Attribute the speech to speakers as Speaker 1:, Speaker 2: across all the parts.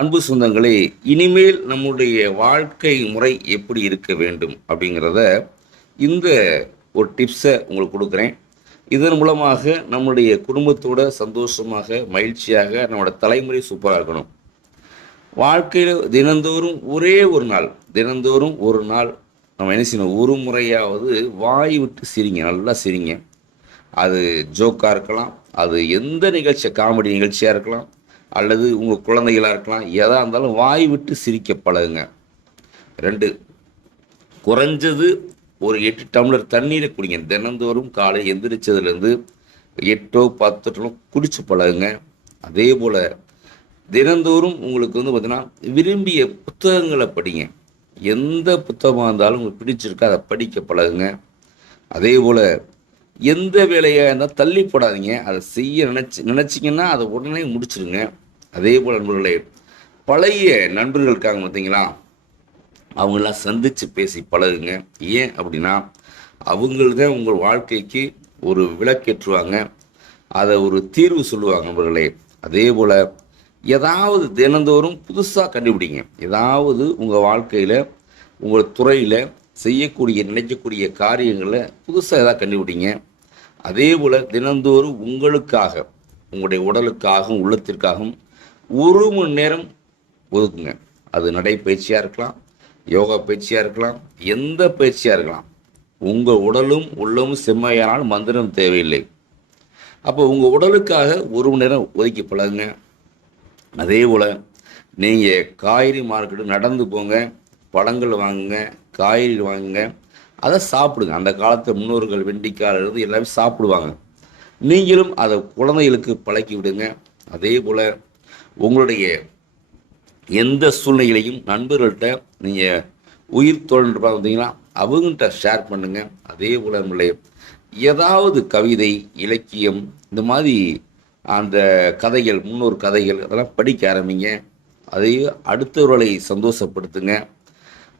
Speaker 1: அன்பு சொந்தங்களே இனிமேல் நம்முடைய வாழ்க்கை முறை எப்படி இருக்க வேண்டும் அப்படிங்கிறத இந்த ஒரு டிப்ஸை உங்களுக்கு கொடுக்குறேன். இதன் மூலமாக நம்முடைய குடும்பத்தோட சந்தோஷமாக மகிழ்ச்சியாக நம்மளோட தலைமுறை சூப்பராக இருக்கணும். வாழ்க்கையில் தினந்தோறும் ஒரே ஒரு நாள் தினந்தோறும் ஒரு நாள் நம்ம என்ன செய்யணும்? ஒரு முறையாவது வாய் விட்டு சிரிங்க நல்லா சிரிங்க. அது ஜோக்காக இருக்கலாம் அது எந்த நிகழ்ச்சி காமெடி நிகழ்ச்சியாக இருக்கலாம் அல்லது உங்கள் குழந்தைகளாக இருக்கலாம் எதாக இருந்தாலும் வாய் விட்டு சிரிக்க பழகுங்க. ரெண்டு குறைஞ்சது ஒரு எட்டு டம்ளர் தண்ணீரை குடிங்க. தினந்தோறும் காலை எந்திரிச்சதுலேருந்து எட்டோ பத்தோ குடிச்சு பழகுங்க. அதே போல் தினந்தோறும் உங்களுக்கு வந்து பார்த்தீங்கன்னா விரும்பிய புத்தகங்களை படிங்க. எந்த புத்தகமாக இருந்தாலும் உங்களுக்கு பிடிச்சிருக்கோ அதை படிக்க பழகுங்க. அதே போல் எந்த வேலையாக இருந்தால் தள்ளி போடாதீங்க. அதை செய்ய நினச்சி நினச்சிங்கன்னா அதை உடனே முடிச்சிருங்க. அதே போல் நண்பர்களே பழைய நண்பர்கள் இருக்காங்க பார்த்தீங்களா? அவங்களாம் சந்தித்து பேசி பழகுங்க. ஏன் அப்படின்னா அவங்கள்தான் உங்கள் வாழ்க்கைக்கு ஒரு விளக்கேற்றுவாங்க. அதை ஒரு தீர்வு சொல்லுவாங்க நண்பர்களே. அதே போல் ஏதாவது தினந்தோறும் புதுசாக கண்டுபிடிங்க. ஏதாவது உங்கள் வாழ்க்கையில் உங்கள் துறையில் செய்யக்கூடிய நினைக்கக்கூடிய காரியங்களை புதுசாக எதாவது கண்டுபிடிங்க. அதே போல் தினந்தோறும் உங்களுக்காக உங்களுடைய உடலுக்காகவும் உள்ளத்திற்காகவும் ஒரு மணி நேரம் ஒதுக்குங்க. அது நடைப்பயிற்சியாக இருக்கலாம் யோகா பயிற்சியாக இருக்கலாம் எந்த பயிற்சியாக இருக்கலாம். உங்கள் உடலும் உள்ளமும் செம்மையானால் மந்திரம் தேவையில்லை. அப்போ உங்கள் உடலுக்காக ஒரு மணி நேரம் ஒதுக்கி பழகுங்க. அதே போல் நீங்கள் காய்கறி மார்க்கெட்டு நடந்து போங்க பழங்கள் வாங்குங்க காய்கறி வாங்குங்க அதை சாப்பிடுங்க. அந்த காலத்து முன்னோர்கள் வெண்டிக்காய் இருந்து எல்லாமே சாப்பிடுவாங்க. நீங்களும் அதை குழந்தைகளுக்கு பழக்கி விடுங்க. அதே போல் உங்களுடைய எந்த சூழ்நிலையிலையும் நண்பர்கள்ட்ட நீங்கள் உயிர் தோழன் பார்த்தீங்கன்னா அவங்கள்ட்ட ஷேர் பண்ணுங்கள் அதே போல் நம்மளே ஏதாவது கவிதை இலக்கியம் இந்த மாதிரி அந்த கதைகள் முன்னோர் கதைகள் அதெல்லாம் படிக்க ஆரம்பிங்க. அதையும் அடுத்தவர்களை சந்தோஷப்படுத்துங்க.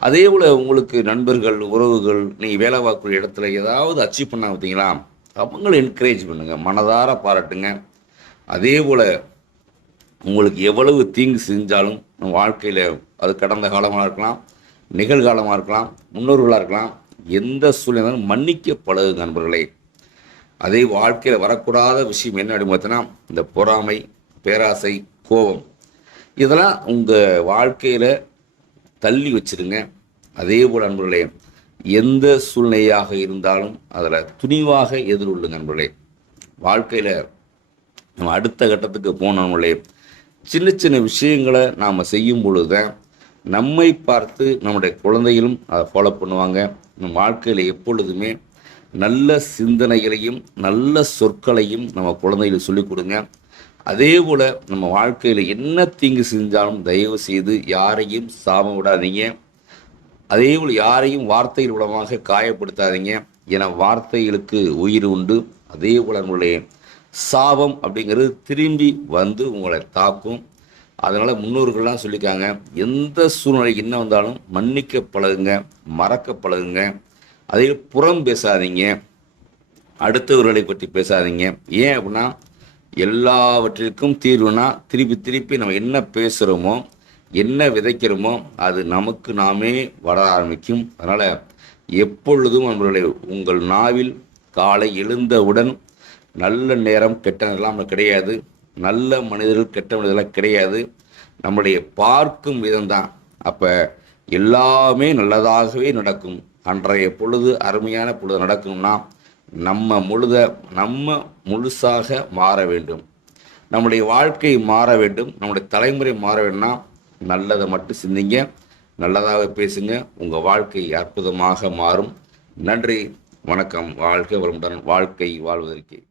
Speaker 1: அதே போல் உங்களுக்கு நண்பர்கள் உறவுகள் நீங்கள் வேலை பார்க்கக்கூடிய இடத்துல ஏதாவது அச்சீவ் பண்ண பார்த்தீங்களா அவங்கள என்கரேஜ் பண்ணுங்கள் மனதார பாராட்டுங்க. அதே போல் உங்களுக்கு எவ்வளவு தீங்கு செஞ்சாலும் நம்ம வாழ்க்கையில் அது கடந்த காலமாக இருக்கலாம் நிகழ்காலமாக இருக்கலாம் முன்னோர்களாக இருக்கலாம் எந்த சூழ்நிலையும் மன்னிக்க பழகுங்க நண்பர்களே. அதே வாழ்க்கையில் வரக்கூடாத விஷயம் என்ன அப்படின்னு பார்த்தோன்னா இந்த பொறாமை பேராசை கோபம். இதெல்லாம் உங்கள் வாழ்க்கையில் தள்ளி வச்சிருங்க. அதே போல் நண்பர்களே எந்த சூழ்நிலையாக இருந்தாலும் அதில் துணிவாக எதிர்கொள்ளுங்க நண்பர்களே. வாழ்க்கையில் நம்ம அடுத்த கட்டத்துக்கு போனவங்களே சின்ன சின்ன விஷயங்களை நாம் செய்யும் பொழுது தான் நம்மை பார்த்து நம்முடைய குழந்தைகளும் அதை ஃபாலோ பண்ணுவாங்க. நம்ம வாழ்க்கையில் எப்பொழுதுமே நல்ல சிந்தனைகளையும் நல்ல சொற்களையும் நம்ம குழந்தைகளுக்கு சொல்லிக் கொடுங்க. அதே போல் நம்ம வாழ்க்கையில் என்ன தீங்கு செஞ்சாலும் தயவு செய்து யாரையும் சாம விடாதீங்க. அதே போல் யாரையும் வார்த்தைகள் மூலமாக காயப்படுத்தாதீங்க. என வார்த்தைகளுக்கு உயிர் உண்டு. அதே போல் நம்மளுடைய சாபம் அப்படிங்கிறது திரும்பி வந்து உங்களை தாக்கும். அதனால் முன்னோர்கள்லாம் சொல்லியிருக்காங்க எந்த சூழ்நிலை என்ன வந்தாலும் மன்னிக்க பழகுங்க மறக்க பழகுங்க அதே புறம் பேசாதீங்க. அடுத்தவர்களை பற்றி பேசாதீங்க. ஏன் அப்படின்னா எல்லாவற்றிற்கும் தீர்வுனா திருப்பி திருப்பி நம்ம என்ன பேசுகிறோமோ என்ன விதைக்கிறோமோ அது நமக்கு நாமே வர ஆரம்பிக்கும். அதனால் எப்பொழுதும் நம்மளுடைய உங்கள் நாவில் காலை எழுந்தவுடன் நல்ல நேரம் கெட்ட நேரம் கிடையாது. நல்ல மனிதர்கள் கெட்ட மனிதர்கள் கிடையாது. நம்முடைய பார்க்கும் விதம்தான். அப்போ எல்லாமே நல்லதாகவே நடக்கும். அன்றைய பொழுது அருமையான பொழுது நடக்கும்னா நம்ம முழுத நம்ம முழுசாக மாற வேண்டும். நம்முடைய வாழ்க்கை மாற வேண்டும். நம்முடைய தலைமுறை மாற வேண்டும்னா நல்லதை மட்டும் சிந்திங்க. நல்லதாக பேசுங்க. உங்கள் வாழ்க்கை அற்புதமாக மாறும். நன்றி. வணக்கம். வாழ்க்கை வளமுடன் வாழ்க்கை வாழ்வதற்கு.